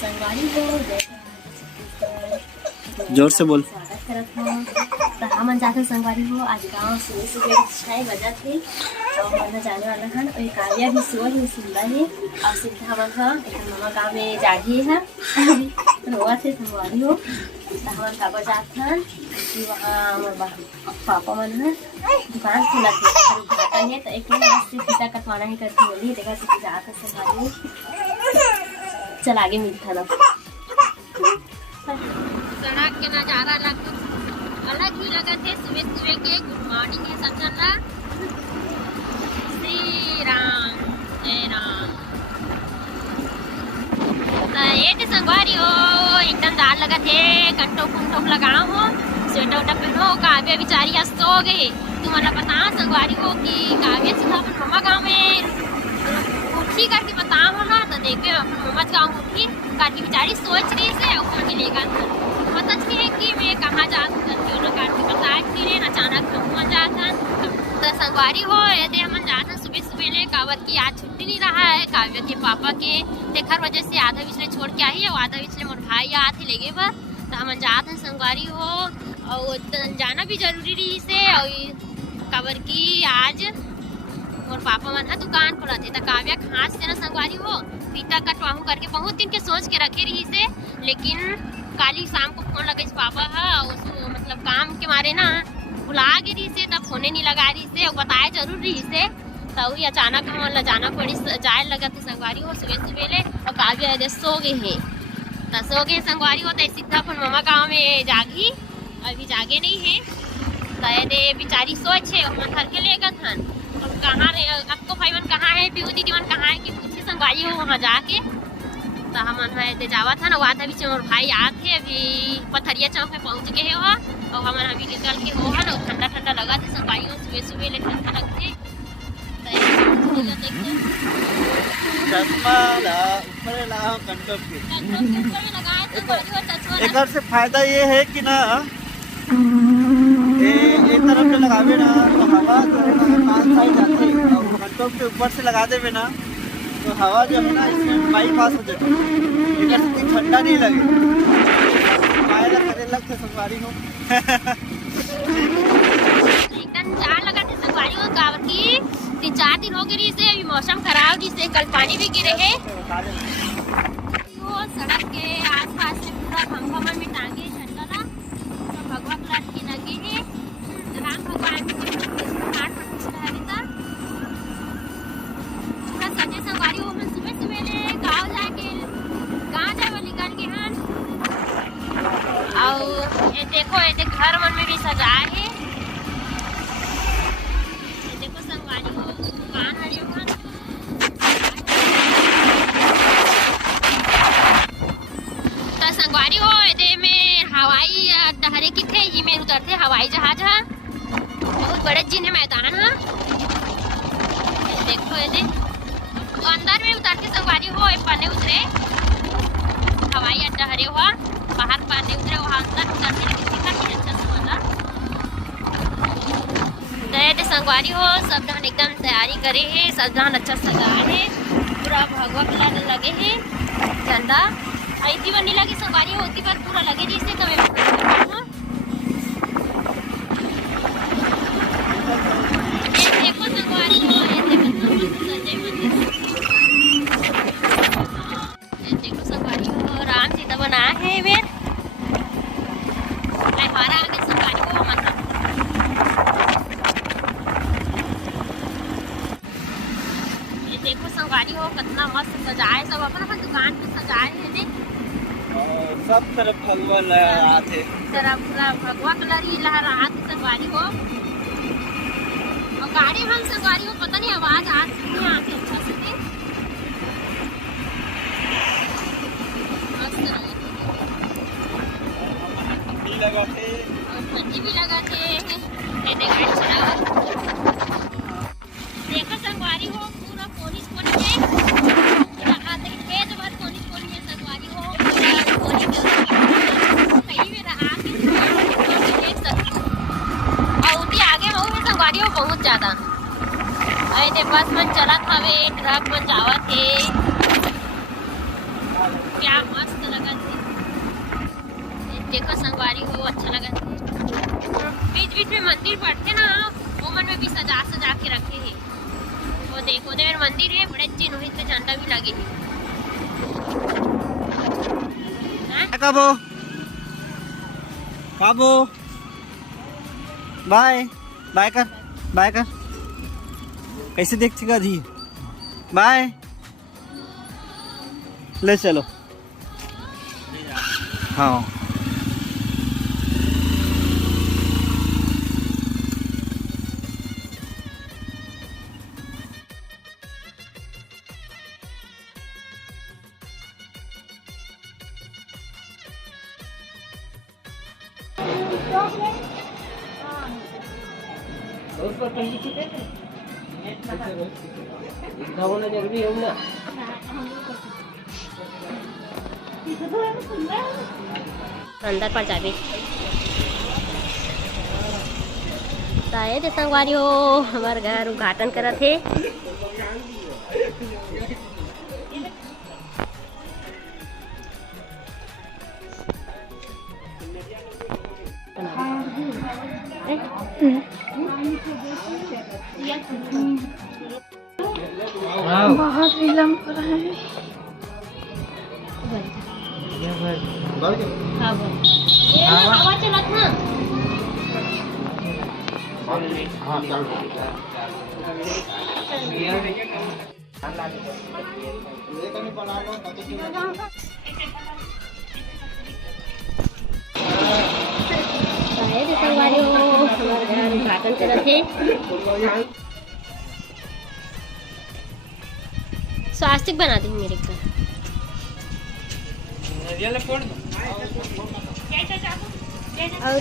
संगवारी हो जोर से बोल। स्वागत करत हो। तो हमन जाते संगवारी हो आज गाँव सुबह सुबह 6 बजे थे और हमन जाने वाला हन और काव्या भी सुबह ही सुंदर है और सीधा हमन हा एक मामा गाँव में जागी है रोआ थे संगवारी हो। तो हमन काबा जात हन कि वहाँ हमार पापा मन है दुकान खुला थे उद्घाटन है तो एक से फीता कटवाना है करके बोली देखा से जाकर संगवारी हो। चल आगे मिलता ना सड़क के नजारा अलग ही लगा थे सुबह सुबह के। गुड मॉर्निंग है सब जन श्री राम जय राम। तो संगवारी हो एकदम दाल लगा थे कंटोक कुंटोक लगाओ हो स्वेटर उटर पहनो। काव्या बेचारी आज सो गई। तुम्हारा बता संगवारी हो कि काव्या सीधा अपन मम्मा गाँव में उठी करके बताओ हो ना तो देखे अपन मम्मा गाँव उठी करके बेचारी सोच रही से और मिलेगा पता नहीं कि मैं कहाँ जाता करके उन्होंने काट के बताया फिर अचानक हम जाता। तो संगवारी हो यदि हम जाता सुबह सुबह ले कावर की आज छुट्टी नहीं रहा है काव्य के पापा के देखर वजह से आधा बिचले छोड़ के आई है आधा बिचले मोर भाई आते लेगे पर तो हम जाते संगवारी हो और जाना भी जरूरी रही से और कावर की आज मोर पापा मन दुकान खोला थे तो काव्या खास से ना संगवारी हो फीता कटवाऊँ करके बहुत दिन के सोच के रखे रही से लेकिन काली शाम को फोन लगे पापा है मतलब काम के मारे ना बुला गे रही से तब फोने नहीं लगा रही से और बताया जरूर रही से तो वही अचानक हम जाना पड़ी जाए लगा थे संगवारी हो सुबह सुबह ले और काव्या सो गए हैं तो सो गए संगवारी हो तो सीधा अपन मामा गाँव में जागी अभी जागे नहीं है तो ये बेचारी सोच है हम घर के लेगा था कहाँ आपको भाई मन कहाँ है पीऊ दीदी मन कहाँ है कि पूछे संगवारी हो वहाँ जाके तो हम जावा था ना आधा बीच में भाई आते अभी पथरिया चौक में पहुँच गए हो और हम अभी निकल के हो ना ठंडा ठंडा लगा थे संगवारी हो सुबह सुबह ले ठंडा लगते एक से फायदा ये है कि ना ये तरफ से लगावे ना तो हवा जो है ना पास आई जाती है और घंटों के ऊपर से लगा देवे ना तो हवा जो है ना इसमें बाईपास हो जाती है इधर से ठंडा नहीं लगे फायदा करे लगते संगवारी हो। एकदम जाड़ लगा थे संगवारी हो कावर की 3-4 दिन हो गए से अभी मौसम खराब जिससे कल पानी भी गिरे है तो सड़क के आसपास से पूरा खंभा में टांगे झंडा ना तो भगवा कलर की लगी है राम भगवान सजे संगवारी हो सुबह सुबह ले गाँव जाके गाँव जाए वाली गल के हन और ये देखो ये घर मन में भी सजाए है ये देखो संगवारी हो दुकान हरी हो तो संगवारी हो ये में हवाई डहरे की थे ये में उतरते हवाई जहाज है बहुत बड़े जिन्हें मैदान है देखो ये अंदर में उतरते संगवारी हो पाने उतरे हवाई अड्डा हरे हुआ बाहर पाने उतरे वहाँ अंदर उतरते किसी अच्छा समझा तो संगवारी हो सब जन एकदम तैयारी करे है सब जन अच्छा सजाए है पूरा भगवा कलर लगे है झंडा ऐसी बनी लगी संगवारी होती पर पूरा लगे जिससे कभी देखो संगवारी हो देखो संगवारी हो राम सीता बना है वेर हमारा आगे संगवारी हो मतलब ये देखो संगवारी हो कितना मस्त सजाए सब अपन अपन दुकान पे सजाए है ने सब तरफ भगवा लहराते तरह पूरा भगवा कलर ही लहराते संगवारी हो और गाड़ी में संगवारी हो पता नहीं आवाज आ सकती है आके अच्छा से लगा थे और ठंडी भी लगा थे देखो संगवारी हो पूरा पोलिस पोलिस है आते खेत भर पोलिस पोलिस है संगवारी हो कहीं भी रहा देख सकते और उठी आगे बहुत संगवारी हो बहुत ज्यादा ऐसे बस मन चलत हवे ट्रक मन जावत है क्या मस्त लगा थी। देखो संगवारी हो अच्छा लगा थी। बीच बीच में मंदिर पड़ते ना वो मन में भी सजा सजा के रखे हैं। वो देखो देर मंदिर है बड़े चिन्ह पे झंडा भी लगे हैं। काबो काबो बाय बाय कर कैसे देखती का धी बाय ले चलो हाँ जरूरी है ना अंदर पर जाबे शायद संगवारी हो हमारे घर उद्घाटन करा थे। बहुत विलम्ब हो रहा है। हवा चलत ना शायद संगवारी हो हमारे घर उद्घाटन करा थे। स्वास्तिक बना दी मेरे घर और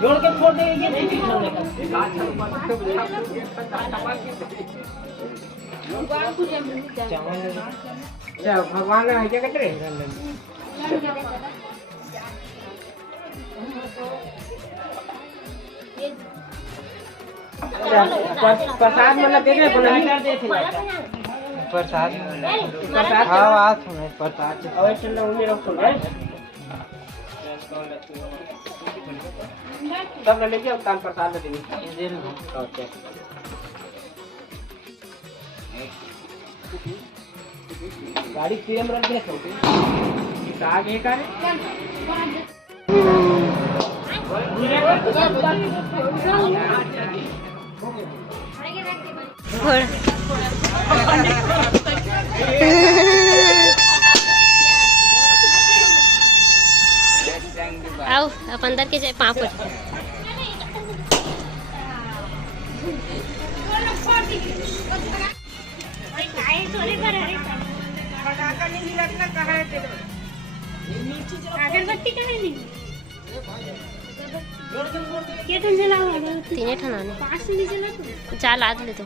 जोड़ के छोड़ देंगे भगवान है क्या कहते हैं प्रसाद मतलब दे दे प्रसाद हाँ बात सुने प्रसाद और चल उन्हें रख सुन सब ले लीजिए काम प्रसाद में देंगे गाड़ी सीएम रख दे छोटी काग है का आओ अब अंदर के जाए पाँव पर तीने ठनाने चाल आद ले तो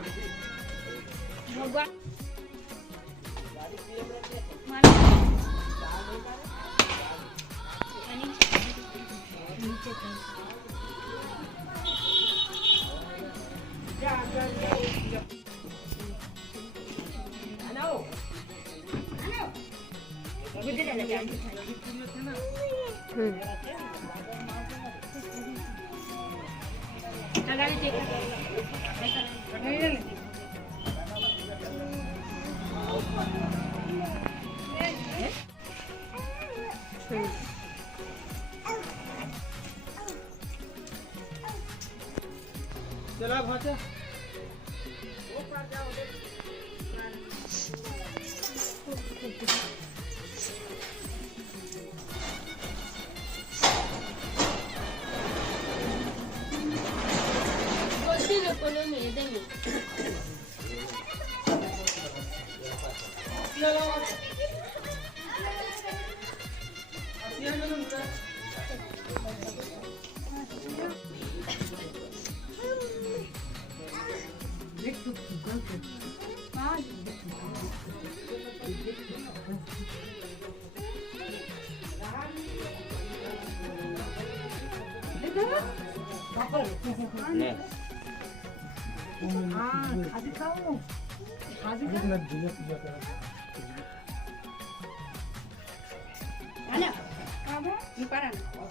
चला भाचा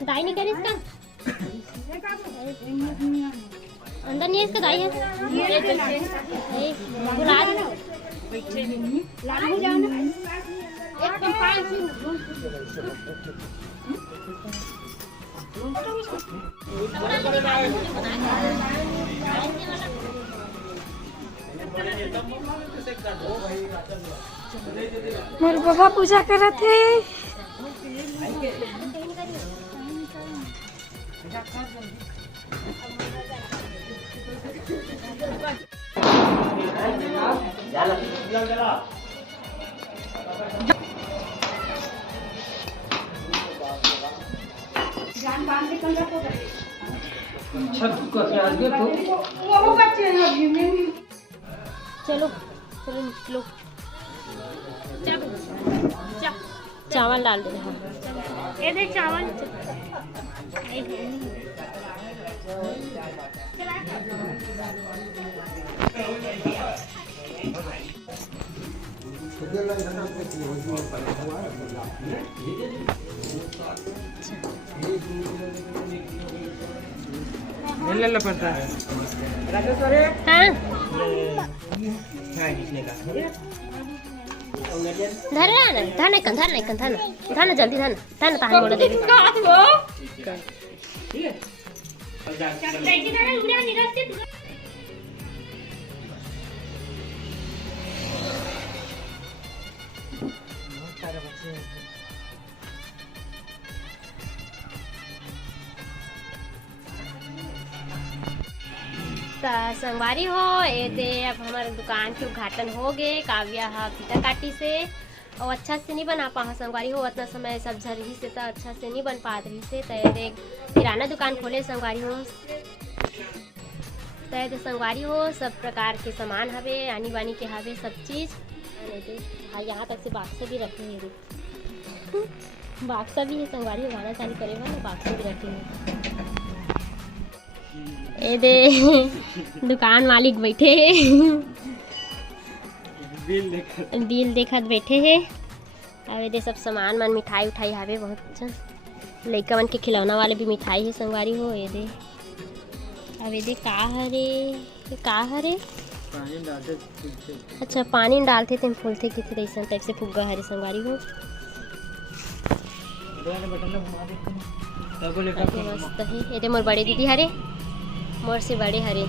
दाई नहीं करे इसका अंदर नहीं है इसका दाई है मेरे बाबा पूजा कर रहे थे। चलो चलो निकलो चावल डाल दे ये देख चावल मिलने पड़ता है। हाँ धर ना धर नहीं धर नहीं धर ना जल्दी धर ना तान बोला दे संगवारी हो ये दे अब हमारे दुकान के उद्घाटन हो गए। काव्या हा फीता काटी से और अच्छा से नहीं बना पा संगवारी हो उतना समय सब झर रही से तो अच्छा से नहीं बन पात रही से तय दे किराना दुकान खोले संगवारी हो तय दे संगवारी हो सब प्रकार के सामान हवे आनी बानी के हवे सब चीज हाँ यहाँ तक से बाक्सा भी रखे हैं बाक्सा भी है संगवारी हो गाना चालू करे ना बाक्सा भी रखे हैं ए दे दुकान मालिक बैठे बिल देखत बैठे है। अब दे सब सामान मन मिठाई उठाई हवे बहुत अच्छा लइका मन के खिलौना वाले भी मिठाई है संगवारी हो ये दे। अब दे का हरे पानी डालते अच्छा पानी डालते थे फूलते कि ऐसा टाइप से फुग्गा हरे संगवारी हो। बटन घुमा देते हैं। तब बोले काफी मस्त है। ये मोर बड़े दीदी हरे, मोर से बड़े हरे।